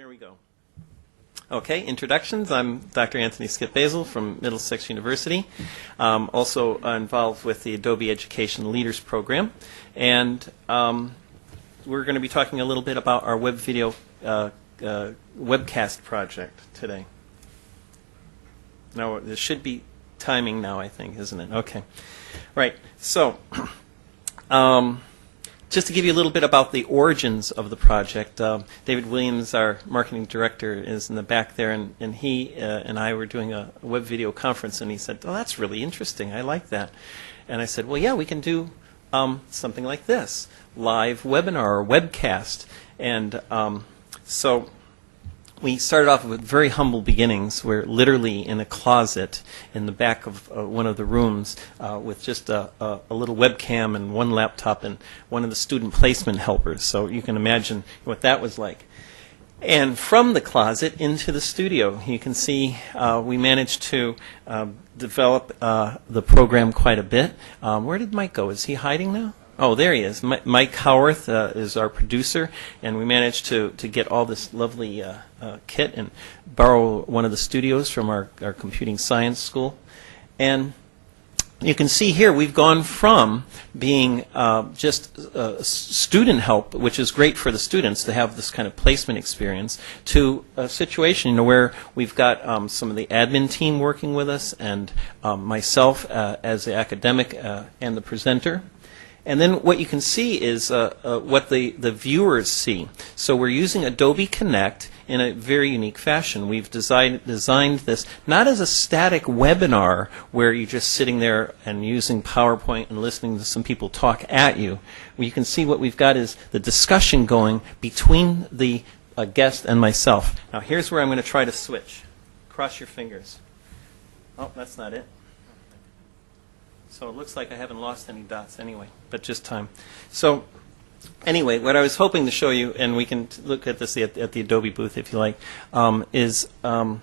Here we go. Okay, introductions. I'm Dr. Anthony Skip Basiel from Middlesex University, also involved with the Adobe Education Leaders Program. And we're going to be talking a little bit about our web video webcast project today. Now, there should be timing now, I think, isn't it? Okay. Right. So, just to give you a little bit about the origins of the project, David Williams, our marketing director, is in the back there, and he and I were doing a web video conference, and he said, "Oh, that's really interesting. I like that." And I said, "Well, yeah, we can do something like this, live webinar or webcast." And so we started off with very humble beginnings. We're literally in a closet in the back of one of the rooms with just a little webcam and one laptop and one of the student placement helpers. So you can imagine what that was like. And from the closet into the studio, you can see we managed to develop the program quite a bit. Where did Mike go? Is he hiding now? Oh, there he is. Mike Howarth is our producer, and we managed to get all this lovely kit and borrow one of the studios from our computing science school. And you can see here we've gone from being just student help, which is great for the students to have this kind of placement experience, to a situation where we've got some of the admin team working with us and myself as the academic and the presenter. And then what you can see is what the viewers see. So we're using Adobe Connect in a very unique fashion. We've designed this not as a static webinar where you're just sitting there and using PowerPoint and listening to some people talk at you. Well, you can see what we've got is the discussion going between the guest and myself. Now here's where I'm going to try to switch. Cross your fingers. Oh, that's not it. So it looks like I haven't lost any dots anyway, but just time. So anyway, what I was hoping to show you, and we can look at this at the Adobe booth if you like, is some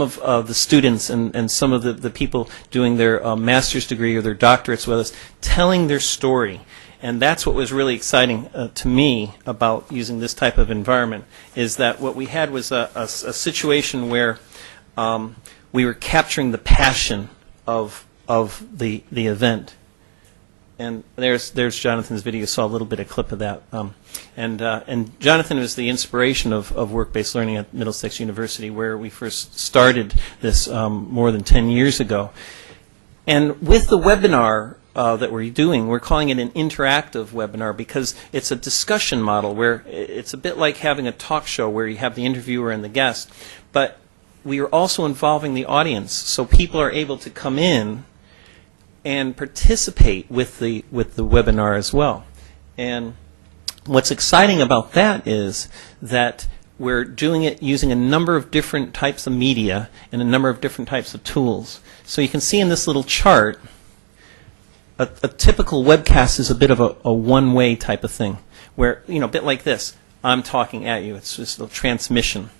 of the students and some of the people doing their master's degree or their doctorates with us telling their story. And that's what was really exciting to me about using this type of environment, is that what we had was a situation where we were capturing the passion of the event. And there's Jonathan's video. You saw a little bit of clip of that. And Jonathan was the inspiration of work-based learning at Middlesex University, where we first started this more than 10 years ago. And with the webinar that we're doing, we're calling it an interactive webinar because it's a discussion model where it's a bit like having a talk show where you have the interviewer and the guest, but we are also involving the audience, so people are able to come in and participate with the webinar as well. And what's exciting about that is that we're doing it using a number of different types of media and a number of different types of tools. So you can see in this little chart, a typical webcast is a bit of a one-way type of thing, where, you know, a bit like this. I'm talking at you. It's just a transmission.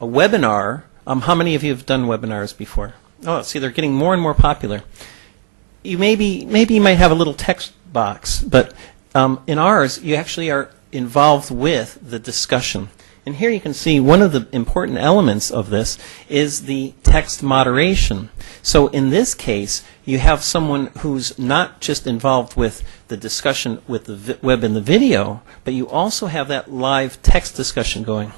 A webinar, how many of you have done webinars before? Oh, see, they're getting more and more popular. Maybe you might have a little text box, but in ours, you actually are involved with the discussion. And here you can see one of the important elements of this is the text moderation. So in this case, you have someone who's not just involved with the discussion with the web and the video, but you also have that live text discussion going.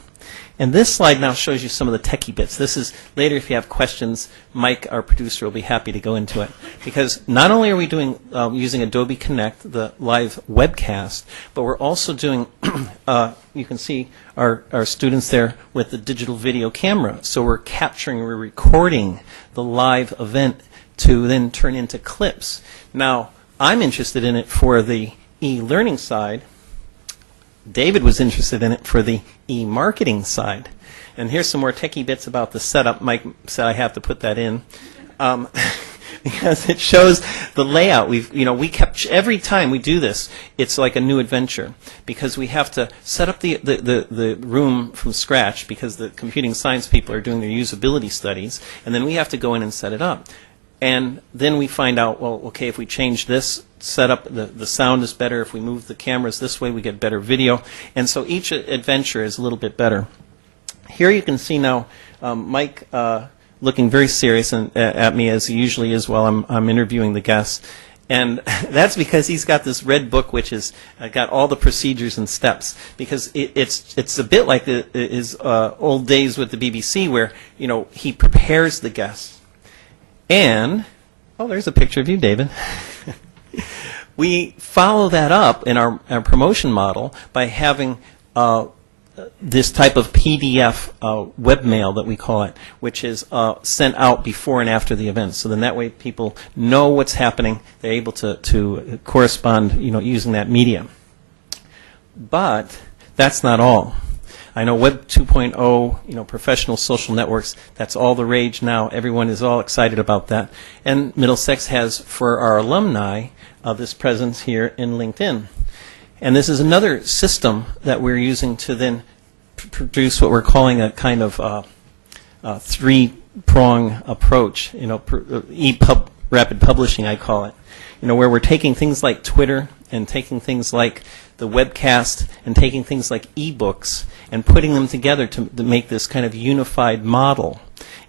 And this slide now shows you some of the techie bits. This is later, if you have questions, Mike, our producer, will be happy to go into it. Because not only are we doing using Adobe Connect, the live webcast, but we're also doing, you can see our students there with the digital video camera. So we're capturing, we're recording the live event to then turn into clips. Now, I'm interested in it for the e-learning side. David was interested in it for the e-marketing side. And here's some more techie bits about the setup. Mike said I have to put that in because it shows the layout. We kept, every time we do this, it's like a new adventure because we have to set up the room from scratch because the computing science people are doing their usability studies, and then we have to go in and set it up. And then we find out, well, okay, if we change this setup, the sound is better. If we move the cameras this way, we get better video. And so each adventure is a little bit better. Here you can see now Mike looking very serious at me, as he usually is while I'm interviewing the guests. And that's because he's got this red book which has got all the procedures and steps, because it's a bit like his old days with the BBC, where he prepares the guests. And, oh, there's a picture of you, David. We follow that up in our promotion model by having this type of PDF webmail that we call it, which is sent out before and after the event. So then that way people know what's happening. They're able to correspond, using that medium. But that's not all. I know Web 2.0, professional social networks, that's all the rage now. Everyone is all excited about that. And Middlesex has, for our alumni, this presence here in LinkedIn. And this is another system that we're using to then produce what we're calling a kind of three-prong approach, rapid publishing, I call it, where we're taking things like Twitter and taking things like the webcast and taking things like ebooks and putting them together to make this kind of unified model.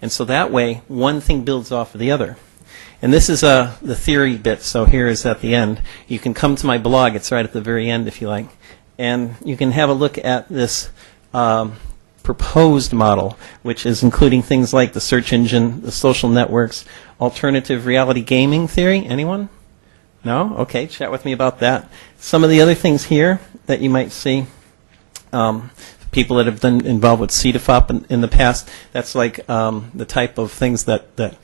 And so that way, one thing builds off of the other. And this is the theory bit, so here is at the end. You can come to my blog, it's right at the very end if you like, and you can have a look at this proposed model, which is including things like the search engine, the social networks, alternative reality gaming theory. Anyone? No? Okay, chat with me about that. Some of the other things here that you might see, people that have been involved with CDFOP in the past, that's like the type of things that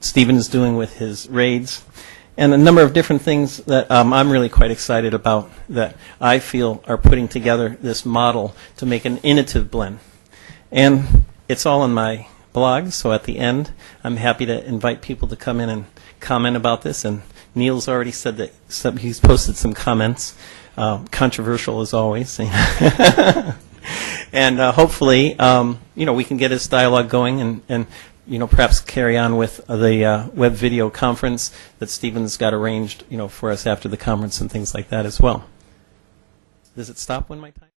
Stephen is doing with his raids, and a number of different things that I'm really quite excited about that I feel are putting together this model to make an innovative blend. And it's all on my blog, so at the end I'm happy to invite people to come in and comment about this. And Neil's already said that he's posted some comments, controversial as always. And hopefully we can get this dialogue going and perhaps carry on with the web video conference that Stephen's got arranged, for us after the conference and things like that as well. Does it stop when my time?